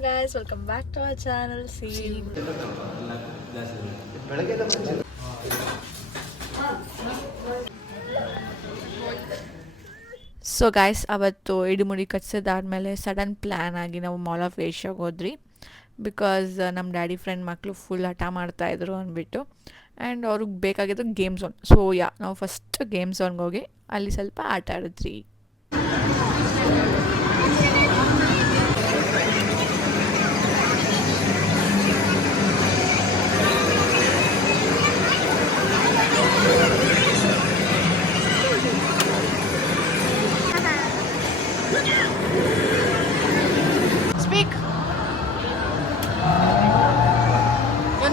guys, welcome back to our channel. See. So guys, ಅವತ್ತು ಇಡಿಮುಡಿ ಕಟ್ಸಿದಾದ್ಮೇಲೆ sudden plan ಆಗಿ ನಾವು mall of ಏಷ್ಯಾಗೆ ಹೋದ್ರಿ. Because ನಮ್ಮ ಡ್ಯಾಡಿ ಫ್ರೆಂಡ್ ಮಕ್ಕಳು ಫುಲ್ ಹಠ ಮಾಡ್ತಾಯಿದ್ರು ಅಂದ್ಬಿಟ್ಟು. ಆ್ಯಂಡ್ ಅವ್ರಿಗೆ ಬೇಕಾಗಿದ್ದು ಗೇಮ್ ಝೋನ್. ಸೊ ನಾವು ಫಸ್ಟ್ ಗೇಮ್ ಝೋನ್ಗೆ ಹೋಗಿ ಅಲ್ಲಿ ಸ್ವಲ್ಪ ಆಟ ಆಡಿದ್ರಿ.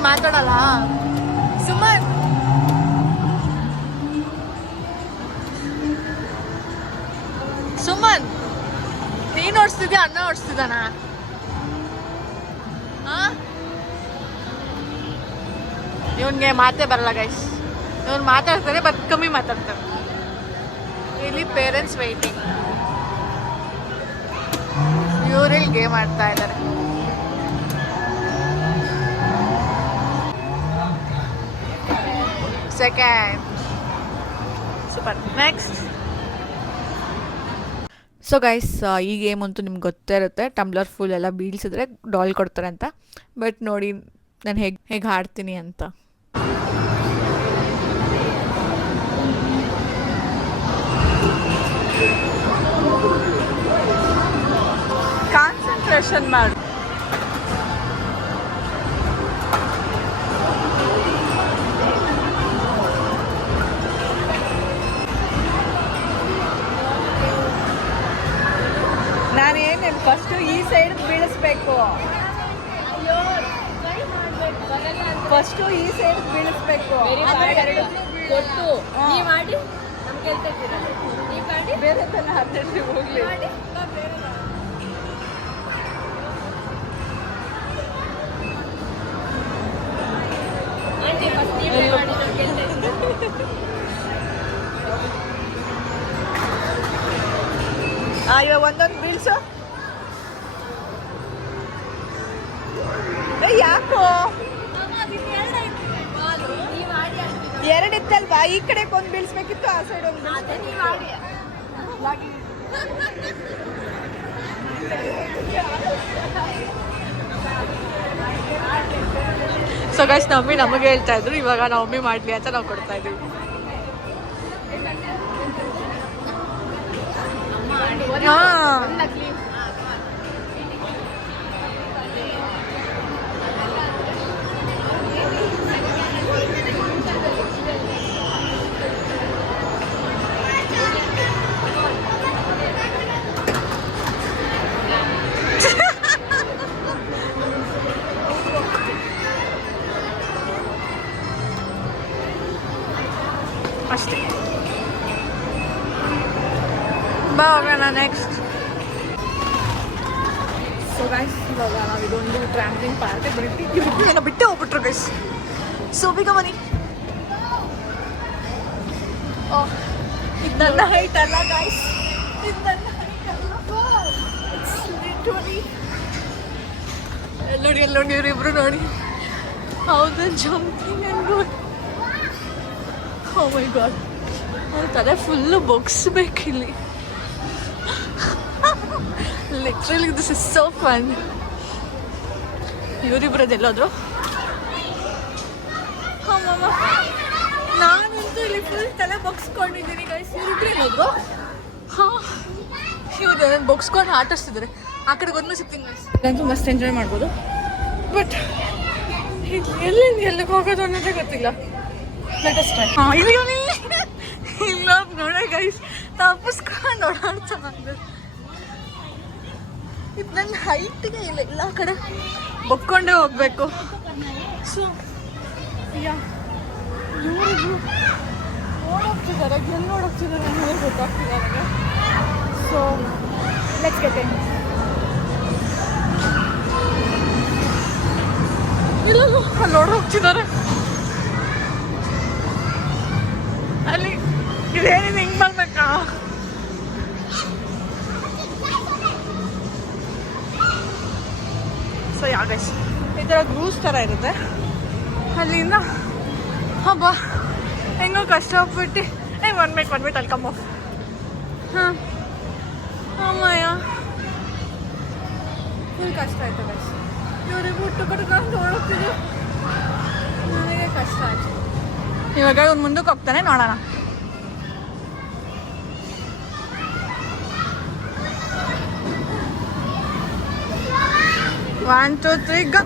ಮಾತಾಡಲ್ಲ ಸುಮನ್ ನೀನ್ ಓಡಿಸ್ತಿದ್ಯಾ ಅಣ್ಣ ಓಡಿಸ್ತಿದ್ದಾನ? ಇವನ್ಗೆ ಮಾತೇ ಬರಲ್ಲ ಗೈಸ್. ಇವನು ಮಾತಾಡ್ತಾರೆ ಬಟ್ ಕಮ್ಮಿ ಮಾತಾಡ್ತಾರೆ. ಇಲ್ಲಿ ಪೇರೆಂಟ್ಸ್ ವೆಯ್ಟಿಂಗ್. ಇವರಲ್ಲಿ ಗೇಮ್ ಆಡ್ತಾ ಇದ್ದಾರೆ. Second super. Next. So guys, ಈ ಗೇಮ್ ಅಂತೂ ನಿಮ್ಗೆ ಗೊತ್ತೇ ಇರುತ್ತೆ. ಟಂಬ್ಲರ್ ಫುಲ್ ಎಲ್ಲ ಬೀಳ್ಸಿದ್ರೆ ಡಾಲ್ ಕೊಡ್ತಾರೆ ಅಂತ. ಬಟ್ ನೋಡಿ ನಾನು ಹೇಗೆ ಹಾಡ್ತೀನಿ ಅಂತ. ಕಾನ್ಸಂಟ್ರೇಷನ್ ಮಾಡು. ನಾನೇನೇನು ಫಸ್ಟು ಈ ಸೈಡ್ ಬೀಳಿಸ್ಬೇಕು. ಫಸ್ಟು ಈ ಸೈಡ್ ಬೀಳಿಸ್ಬೇಕು. ಕೊಟ್ಟು ಮಾಡಿ ಬೇರೆ ತನ ಹತ್ತಿರ ಹೋಗ್ಲಿ. ಇವಾಗ ಒಂದೊಂದು ಬೀಳ್ಸು. ಯಾಕೋ ಎರಡಿತ್ತಲ್ವಾ? ಈ ಕಡೆ ಒಂದು ಬೀಳ್ಸ್ಬೇಕಿತ್ತು, ಆ ಸೈಡ್ ಒಂದು. ಸೊ ಗೈಸ್, ನಮಗೆ ಹೇಳ್ತಾ ಇದ್ರು, ಇವಾಗ ನಮ್ಮಿ ಮಾಡ್ಲಿ ಅಂತ ನಾವು ಕೊಡ್ತಾ ಇದ್ದೀವಿ. ಅಷ್ಟೇ. ಬಾ ಹೋಗೋಣ ನೆಕ್ಸ್ಟ್. ಸೊ ಗೈಸ್, ಇವಾಗ ನಾವು ಇದೊಂದು ಟ್ರಾಂಪ್ಲಿಂಗ್ ಪಾರ್ಕ್ ಬಿಟ್ಟು ಹೋಗ್ಬಿಟ್ರು ಗೈಸ್. ಸೊ ಬೇಗ ಬನ್ನಿ. ಇದು ನನ್ನ ಹೈಟ್ ಅಲ್ಲ ಗೈಸ್, ಇದು ನನ್ನ ಹೈಟ್ ಅಲ್ಲ. ನೋಡಿ ನೋಡಿ ಇವರಿಬ್ರು ನೋಡಿ. ಹೌದು, jumping and going. Oh my god, ನನ್ನ ತಲೆ ಫುಲ್ಲು ಬೊಗ್ಸ್ಬೇಕಿಲ್ಲಿ. Literally this is so fun. ಇವರಿಬ್ರದ್ದೆಲ್ಲೋದ್ರು. ನಾನಂತೂ ಇಲ್ಲಿ ಫುಲ್ ತಲೆ ಬೊಗ್ಸ್ಕೊಂಡಿದ್ದೀನಿ ಗೈಸ್. ಇವರಿಬ್ರು ಏನೋದ್ರು. ಇವ್ರು ನನ್ನ ಬೊಗ್ಸ್ಕೊಂಡು ಆಟಾಡ್ತಿದ್ದಾರೆ. ಆ ಕಡೆ ಒಂದು ಸಿಗ್ತೀನಿ ಗೈಸ್. ನಂತೂ ಮಸ್ತ್ ಎಂಜಾಯ್ ಮಾಡ್ಬೋದು. ಬಟ್ ಎಲ್ಲಿಗೆ ಹೋಗೋದು ಅನ್ನೋದೇ ಗೊತ್ತಿಲ್ಲ. ಇಲ್ಲ ನೋಡ ಗೈಸ್, ತಪ್ಪಿಸ್ಕೊಂಡು ಓಡಾಡ್ತಾನೆ. ಇದು ನನ್ನ ಹೈಟ್ಗೆ ಇಲ್ಲ, ಎಲ್ಲ ಕಡೆ ಬೊಕ್ಕೊಂಡೇ ಹೋಗ್ಬೇಕು. ಸೊ ಓಡೋಗ್ತಿದ್ದಾರೆ, ಎಲ್ಲಿ ಓಡೋಗ್ತಿದ್ದಾರೆ ಅನ್ನೋದೇ ಗೊತ್ತಾಗ್ತಿಲ್ಲ ನನಗೆ. So let's get in. ಇಲ್ಲ, ಅಲ್ಲಿ ಓಡೋಗ್ತಿದ್ದಾರೆ. ಅಲ್ಲಿ ಇದೇನಿದೆ, ಹಿಂಗೆ ಬರ್ಬೇಕಾ? ಕ್ರೂಸ್ ಥರ ಇರುತ್ತೆ. ಅಲ್ಲಿಂದ ಹಬ್ಬ ಹೆಂಗೋ ಕಷ್ಟಪಟ್ಟು ಒನ್ ಅಲ್ಕಮ್ಮ. ಹಾಂ ಅಮ್ಮಯ್ಯ ಫುಲ್ ಕಷ್ಟ ಆಯ್ತು ಗೈಸ್. ಇವರಿಗೂ ಟುಕೊಂಡು ಓಡೋಗ್ತಿದ್ರು, ನನಗೆ ಕಷ್ಟ ಆಯ್ತು. ಇವಾಗ ಇವ್ನು ಮುಂದಕ್ಕೆ ಹೋಗ್ತಾನೆ, ನೋಡೋಣ. 1 2 3 go.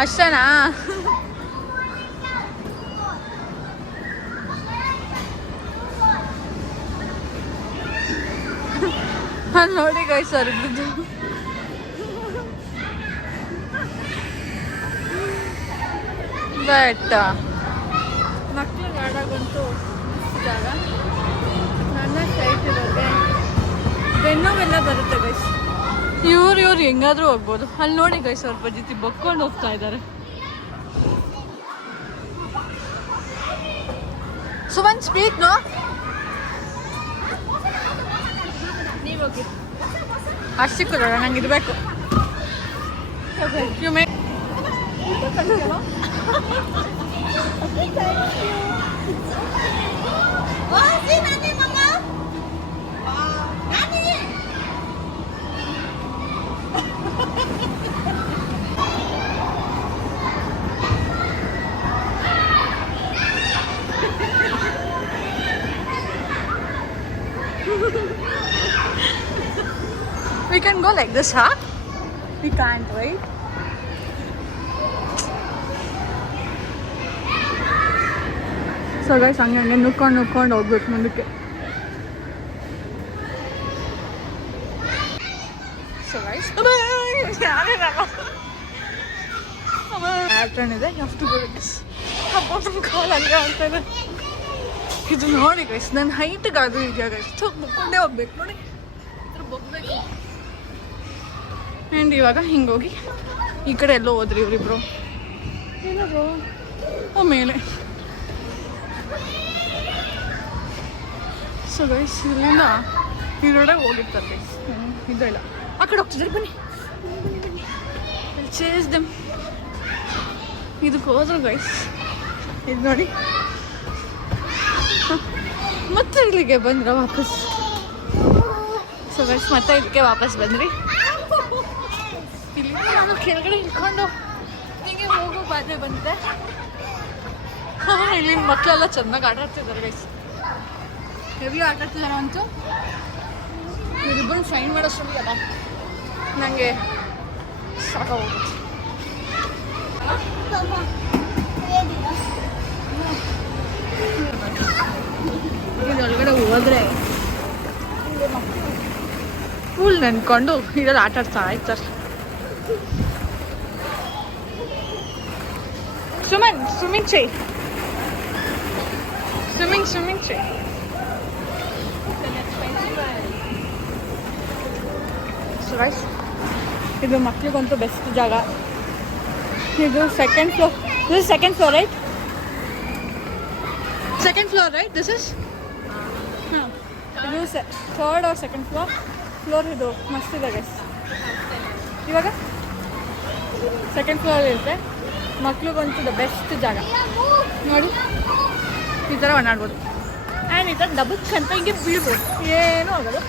ಅಷ್ಟೇನಾ? ಅಲ್ಲಿ ನೋಡಿ ಗೈಸ್ ಅವ್ರಿದ್ದು ಬಟ್ ಮಕ್ಳಿಗೆ ಆಡಾಗಂತೂ ಜಾಗ. ನನ್ನ ಸೈಟ್ ಇರೋದೆ ಬೆನ್ನೋವೆಲ್ಲ ಬರುತ್ತೆ ಗೈಸ್. ಇವ್ರು ಹೆಂಗಾದ್ರೂ ಹೋಗ್ಬೋದು. ಅಲ್ಲಿ ನೋಡಿ ಗೈಸ್ ಸ್ವಲ್ಪ ಜೊತೆ ಬಕ್ಕೊಂಡು ಹೋಗ್ತಾ ಇದ್ದಾರೆ. Suman speak no. ನೀವು ಹೋಗಿ ಅಷ್ಟು ಸಿಕ್ಕಿಲ್ಲ, ನಂಗೆ ಇರಬೇಕು. You may We can go like this, huh? We can't, right? So guys, ಹಂಗೆ ನುಕ್ಕೊಂಡು ಹೋಗ್ಬೇಕು ಮುಂದಕ್ಕೆ. So guys, turn ಇದೆ. You have to go like this. ಅಪ್ಪ ನಮ್ಮ ಕಾಲು ಹಂಗೆ ಆಗ್ತಾಯಿದೆ. ಇದು ನೋಡಿ ಗೈಸ್, ನನ್ನ ಹೈಟ್ಗಾದ್ರೂ ಇದೆಯಾ ಗೈಸ್? ಮುಕ್ಕೊಂಡೇ ಹೋಗ್ಬೇಕು ನೋಡಿ, ಬಗ್ಬೇಕು. ಆ್ಯಂಡ್ ಇವಾಗ ಹಿಂಗೋಗಿ ಈ ಕಡೆ ಎಲ್ಲೋ ಹೋದ್ರಿ ಇವರಿಬ್ರು. ಏನಾದ್ರು ಮೇಲೆ. ಸೊ ಗೈಸ್, ಇಲ್ಲಿಂದ ಇಲ್ಲೊಡೆ ಹೋಗಿರ್ತಾರೆ ಗೈಸ್. ಇದೆಲ್ಲ ಆ ಕಡೆ ಹೋಗ್ತಿದ್ದಾರೆ. ಬನ್ನಿ ಚೇಸ್ ದಮ್. ಇದಕ್ಕೆ ಹೋದ್ರು ಗೈಸ್. ಇದು ನೋಡಿ, ಮತ್ತೆ ಇಲ್ಲಿಗೆ ಬಂದ್ರ ವಾಪಸ್. ಸೊ ಗೈಸ್, ಮತ್ತೆ ಇದಕ್ಕೆ ವಾಪಸ್ ಬಂದ್ರಿ. ಇಲ್ಲಿ ನಾನು ಕೆಳಗಡೆ ಇಳ್ಕೊಂಡು ಹೀಗೆ ಹೋಗೋ ಬಾಧೆ ಬಂದೆ. ಇಲ್ಲಿನ ಮಕ್ಕಳೆಲ್ಲ ಚೆನ್ನಾಗಿ ಆಟಾಡ್ತಿದ್ದಾರೆ ಗೈಸ್. ಹೆವಿ ಆಟಾಡ್ತಿದ್ದಾರೆ ಅಂತೂ. ಇಬ್ಬರು ಫೈನ್ ಮಾಡೋಷ್ಟರಲ್ಲಿ ಅಲ್ಲ ನನಗೆ ಸಾಕಾಗೋಗುತ್ತೆ. ಇದೊಳಗಡೆ ಹೋದ್ರೆ ಫುಲ್ ನೆನ್ಕೊಂಡು ಇದೆಲ್ಲ ಆಟಾಡ್ತಾ ಇರ್ತಾರೆ. ಸ್ವಿಮ್ಮಿಂಗ್ ಚೈ. ಸೊ ಗೈಸ್, ಇದು ಮಕ್ಳಿಗಂತೂ ಬೆಸ್ಟ್ ಜಾಗ. ಇದು second floor. This is second floor, right? Second floor, right? This is ಹಾಂ, ಇದು ಥರ್ಡ್ ಆರ್ ಸೆಕೆಂಡ್ ಫ್ಲೋರ್. ಇದು ಮಸ್ತಿದೆ ಗೈಸ್. ಇವಾಗ ಸೆಕೆಂಡ್ ಫ್ಲೋರ್ ಇರುತ್ತೆ. ಮಕ್ಳಿಗಂತೂ ದ ಬೆಸ್ಟ್ ಜಾಗ ನೋಡಿ. ಈ ಥರ ಒಣಾಡ್ಬೋದು. ಆ್ಯಂಡ್ ಈ ಥರ ಡಬಕ್ಕಂತ ಹಿಂಗೆ ಬೀಳ್ಬೋದು, ಏನೂ ಆಗೋದು.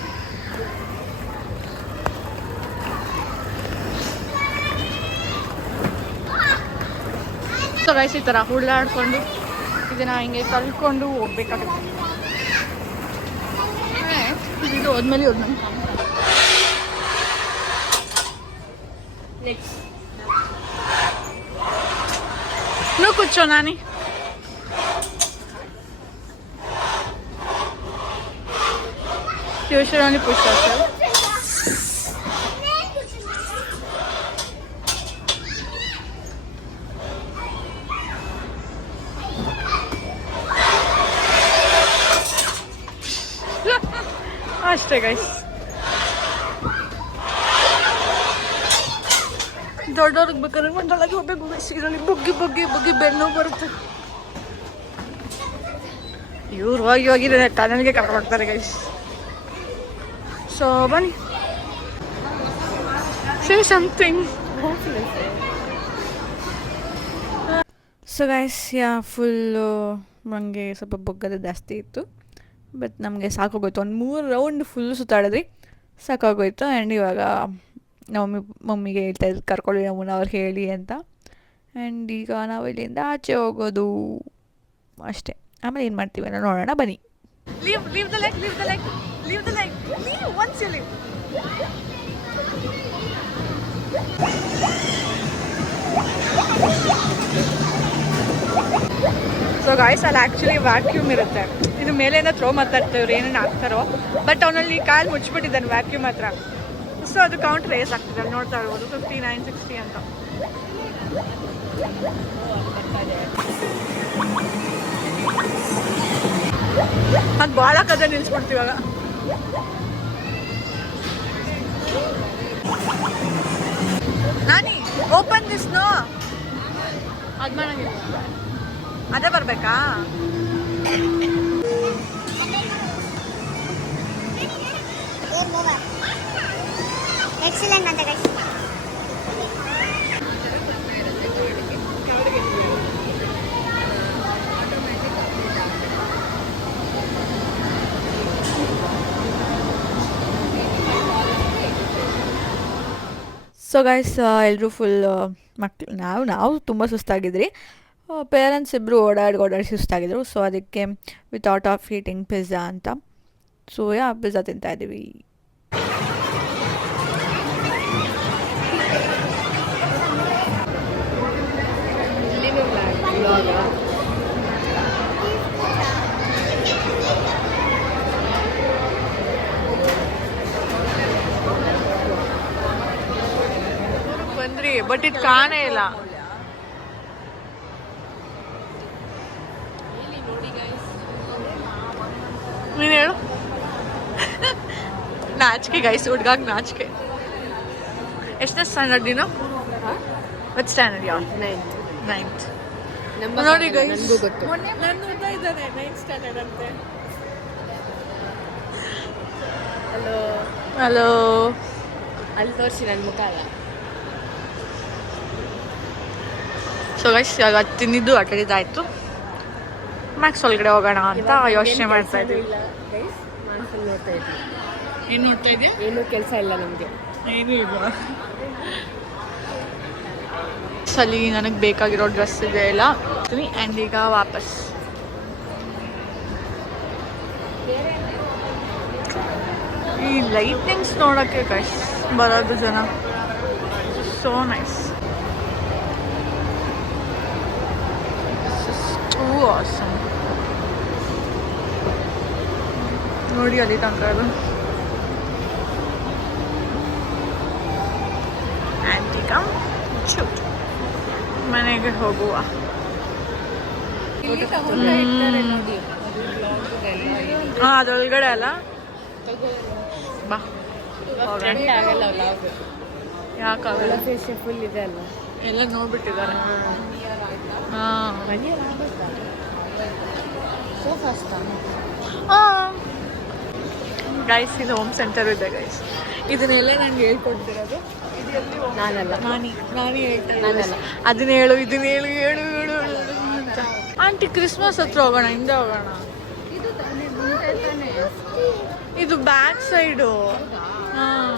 ಸೊ ಗೈಸ್, ಈ ಥರ ಹುಳ್ಳಾಡ್ಕೊಂಡು ಇದನ್ನು ಹಿಂಗೆ ತಳ್ಕೊಂಡು ಹೋಗ್ಬೇಕಾಗುತ್ತೆ. ಇದು ಹೋದ್ಮೇಲೆ ಇವ್ರು ನಮ್ಗೆ నువ్వు కూర్చో నాని. ట్యూషన్ అని పుష్ చేస్తారు. ಅಷ್ಟೇ ಗೈಸ್. ದೊಡ್ಡವ್ರಿಗೆ ಬೇಕಾದ್ರೆ ಒಂದೊಳಗೆ ಹೋಗ್ಬೇಕು ಗೈಸ್. ಇದರಲ್ಲಿ ಬುಗ್ಗಿ ಬೆನ್ನು ಬರುತ್ತೆ. ಇವ್ರು ಹೋಗಿ ಟನಲ್ಗೆ ಕರ್ಕೊಂಡು ಹೋಗ್ತಾರೆ ಗೈಸ್. ಸೊ ಬನ್ನಿ. Say something. So guys full ನನಗೆ ಸ್ವಲ್ಪ ಬೊಗ್ಗದ ಜಾಸ್ತಿ ಇತ್ತು, ಬಟ್ ನಮಗೆ ಸಾಕಾಗೋಯ್ತು. ಒಂದು 3 ರೌಂಡ್ ಫುಲ್ಲು ಸುತ್ತಾಡಿದ್ರಿ, ಸಾಕಾಗೋಯ್ತು. ಆ್ಯಂಡ್ ಇವಾಗ ಮಮ್ಮಿಗೆ ಹೇಳ್ತಾ ಇದ್ದು ಕರ್ಕೊಳ್ಳಿ ನಮ್ಮನ್ನ ಅವ್ರು ಹೇಳಿ ಅಂತ. ಆ್ಯಂಡ್ ಈಗ ನಾವು ಇಲ್ಲಿಂದ ಆಚೆ ಹೋಗೋದು ಅಷ್ಟೇ. ಆಮೇಲೆ ಏನು ಮಾಡ್ತೀವಿ ಅನ್ನೋ ನೋಡೋಣ ಬನ್ನಿ. Leave the leg. Leave once you leave. So guys ಅಲ್ಲಿ ಆ್ಯಕ್ಚುಲಿ ವ್ಯಾಕ್ಯೂಮ್ ಇರುತ್ತೆ. ಇದು ಮೇಲೆಯಿಂದ ಥ್ರೋ ಮಾತಾಡ್ತಾ ಇವ್ರು ಏನೇನು ಹಾಕ್ತಾರೋ, ಬಟ್ ಅವನಲ್ಲಿ ಕಾಲು ಮುಚ್ಚಿಬಿಟ್ಟಿದ್ದಾನೆ ವ್ಯಾಕ್ಯೂಮ್ ಹತ್ರ. ಸೊ ಅದು ಕೌಂಟ್ ರೇಸ್ ಆಗ್ತಿದೆ, ಅಲ್ಲಿ ನೋಡ್ತಾ ಇರ್ಬೋದು 59, 60 ಅಂತ. ಅದು ಭಾಳ ಕದ ನಿಲ್ಸ್ಬಿಡ್ತೀವಾಗ. ನಾನಿ ಓಪನ್ ದಿಸ್ ನೋ, ಅದು ಮಾಡಂಗಿಲ್ಲ, ಅದೇ ಬರ್ಬೇಕಾ? ಎಕ್ಸಲೆಂಟ್ ಅಂತ ಗೈಸ್. ಸೊ ಗೈಸ್ ಎಲ್ಲರೂ ಫುಲ್ ಮಕ್ಳು ನಾವು ತುಂಬ ಸುಸ್ತಾಗಿದ್ರಿ. ಪೇರೆಂಟ್ಸ್ ಇಬ್ಬರು ಓಡಾಡಿ ಸುಸ್ತಾಗಿದ್ರು. ಸೊ ಅದಕ್ಕೆ ವಿತೌಟ್ ಆಫ್ ಈಟಿಂಗ್ ಪಿಜ್ಜಾ ಅಂತ. ಸೊ ಪಿಜ್ಜಾ ತಿಂತಾಯಿದ್ದೀವಿ. ಬಂದ್ರಿ ಬಟ್ ಇದು ಕಾಣೇ ಇಲ್ಲ. ನೀನು ಹೇಳು. ನಾಚಿಕೆ ಗೈಸ್, ಹುಡ್ಗಾಗ ನಾಚಿಕೆ. ಎಷ್ಟನೇ ಸ್ಟ್ಯಾಂಡರ್ಡ್ ನೀನು? With standard? ಯಾವ? 9th. ನೋಡಿ ಗೈಸ್, ನನ್ನ ಹುಡ್ಗ ಇದ್ದಾನೆ 9th ಸ್ಟ್ಯಾಂಡರ್ಡ್ ಅಂತೆ. ಹಲೋ ಅಲ್ಲಿ ತೋರಿಸಿ ನನ್ನ ಮುಖ ಅಲ್ಲ. ಸೊ ಗೈಸ್ ಇವಾಗ ತಿಂದಿದ್ದು ಅಟಡಿದಾಯ್ತು. ಮ್ಯಾಕ್ಸ್ ಒಳಗಡೆ ಹೋಗೋಣ ಅಂತ ಯೋಚನೆ ಮಾಡ್ತಾ ಇದ್ದೀವಿ. ನೋಡ್ತಾ ಇದ್ವಿ. ಏನು ನೋಡ್ತಾ ಇದೆಯಾ? ಏನೂ ಕೆಲಸ ಇಲ್ಲ ನಮಗೆ, ಏನೂ ಇಲ್ಲ. ಸಲಿ ನನಗೆ ಬೇಕಾಗಿರೋ ಡ್ರೆಸ್ ಇದೆ ಎಲ್ಲ ಆ್ಯಂಡ್ ಈಗ ವಾಪಸ್. ಈ ಲೈಟಿಂಗ್ಸ್ ನೋಡೋಕ್ಕೆ ಗೈಸ್ ಬರೋದು ಜನ. So nice, awesome. ನೋಡಿ ಅಲ್ಲಿ ತನಕ ಅದು ಆ್ಯಂಟಿಕ ಚೂಟ್ ಮನೆಗೆ ಹೋಗುವ. ಹಾಂ ಅದೊಳಗಡೆ ಅಲ್ಲ, ಬಾ. ಆಗಲ್ಲ ಯಾಕಾಗಲ್ಲ? ಫೇಸ್ ಫುಲ್ ಇದೆ ಅಲ್ಲ, ಎಲ್ಲ ನೋಡ್ಬಿಟ್ಟಿದ್ದಾರೆ. ಹಾಂ ಸೊ ಫಸ್ಟ್ ಗೈಸ್ ಇದು ಹೋಮ್ ಸೆಂಟರ್ ಇದೆ ಗೈಸ್. ಇದನ್ನೆಲ್ಲ ನಂಗೆ ಹೇಳ್ಕೊಡ್ತಿರೋದು ನಾನಲ್ಲ, ನಾನೇ ಹೇಳ್ತಾ ನಾನಲ್ಲ. ಅದನ್ನ ಹೇಳು, ಇದನ್ನ ಹೇಳು, ಹೇಳು ಹೇಳು ಹೇಳು ಅಂತ. ಆಂಟಿ ಕ್ರಿಸ್ಮಸ್ ಹತ್ರ ಹೋಗೋಣ, ಹಿಂದೆ ಹೋಗೋಣ. ಇದು ಬ್ಯಾಕ್ ಸೈಡು. ಹಾಂ,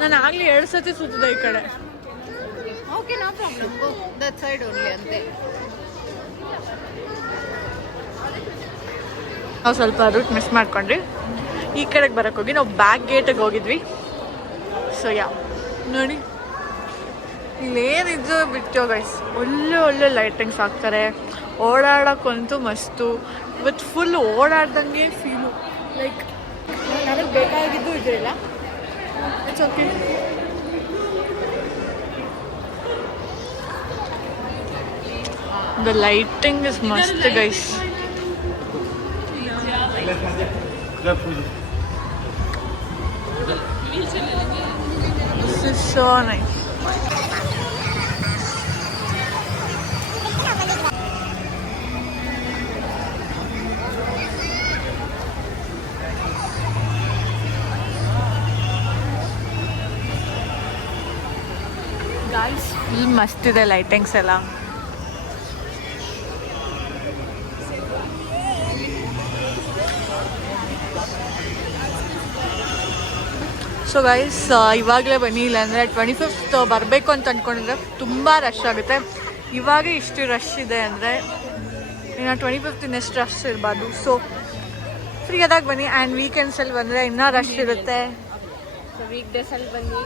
ನಾನು ಆಗಲಿ 2 ಸತಿ ಸುತ್ತಿದೆ ಈ ಕಡೆ. Okay, no problem, go that side only ಅಂತೆ. ನಾವು ಸ್ವಲ್ಪ ರೂಟ್ ಮಿಸ್ ಮಾಡ್ಕೊಂಡ್ರಿ. ಈ ಕಡೆಗೆ ಬರೋಕ್ಕೆ ಹೋಗಿ ನಾವು ಬ್ಯಾಕ್ ಗೇಟಿಗೆ ಹೋಗಿದ್ವಿ. ಸೊ ನೋಡಿ ಇಲ್ಲೇನಿದ್ದು ಬಿಟ್ಟು ಗೈಸ್, ಒಳ್ಳೆ ಲೈಟಿಂಗ್ಸ್ ಹಾಕ್ತಾರೆ. ಓಡಾಡೋಕ್ಕಂತೂ ಮಸ್ತು. ವಿತ್ ಫುಲ್ ಓಡಾಡ್ದಂಗೆ ಫೀಲು. ಲೈಕ್ ನನಗೆ ಬೇಕಾಗಿದ್ದು ಇದೆಲ್ಲ. It's okay. The lighting is ಮಸ್ತ್ guys. This is so nice. Guys full ಮಸ್ತ್ ಇದೆ ಲೈಟಿಂಗ್ಸ್ ಎಲ್ಲ. ಸೊ ಗೈಸ್ ಇವಾಗಲೇ ಬನ್ನಿ, ಇಲ್ಲಾಂದರೆ 25th ಬರಬೇಕು ಅಂತ ಅಂದ್ಕೊಂಡಿದ್ರೆ ತುಂಬ ರಶ್ ಆಗುತ್ತೆ. ಇವಾಗೇ ಇಷ್ಟು ರಶ್ ಇದೆ ಅಂದರೆ ಇನ್ನು 25th ಇನ್ನೆಷ್ಟು ರಶ್ ಇರಬಾರ್ದು. ಸೊ ಫ್ರೀ ಆದಾಗ ಬನ್ನಿ. ಆ್ಯಂಡ್ ವೀಕೆಂಡ್ಸಲ್ಲಿ ಬಂದರೆ ಇನ್ನೂ ರಶ್ ಇರುತ್ತೆ. ವೀಕ್ಡೇಸ್ ಅಲ್ಲಿ ಬನ್ನಿ.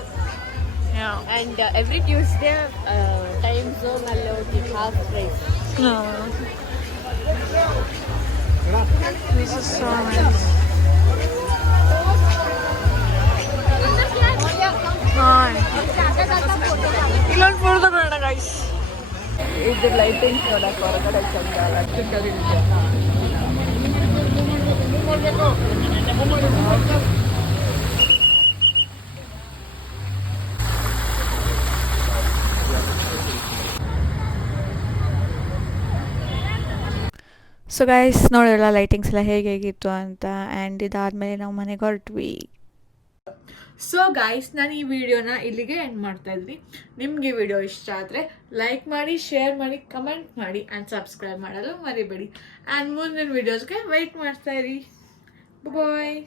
And every Tuesday time zone ಅಲ್ಲಿ ಹೋಗಿ half price. This is so nice. ಇಲ್ಲೊಂದು ಫೋಟೋ ತಗೊಳ್ಳೋಣ ಗೈಸ್. ಇದು ಲೈಟಿಂಗ್ಸ್ ನೋಡಕ್ಕೆ ಹೊರಗಡೆ ಚಂದ ಅಲ್ಲ. ಸೊ ಗೈಸ್ ನೋಡಿರಲ್ಲ ಲೈಟಿಂಗ್ಸ್ ಎಲ್ಲ ಹೇಗಿತ್ತು ಅಂತ. ಆ್ಯಂಡ್ ಇದಾದಮೇಲೆ ನಾವು ಮನೆಗೆ ಹೊರಟ್ವಿ. ಸೊ ಗೈಸ್ ನಾನು ಈ ವಿಡಿಯೋನ ಇಲ್ಲಿಗೆ ಎಂಡ್ ಮಾಡ್ತಾ ಇದ್ವಿ. ನಿಮಗೆ ಈ ವಿಡಿಯೋ ಇಷ್ಟ ಆದರೆ ಲೈಕ್ ಮಾಡಿ, ಶೇರ್ ಮಾಡಿ, ಕಮೆಂಟ್ ಮಾಡಿ ಆ್ಯಂಡ್ ಸಬ್ಸ್ಕ್ರೈಬ್ ಮಾಡಲು ಮರಿಬೇಡಿ. ಆ್ಯಂಡ್ ಮುಂದಿನ ವೀಡಿಯೋಸ್ಗೆ ವೆಯ್ಟ್ ಮಾಡ್ತಾ ಇರಿ. ಬಾಯ್.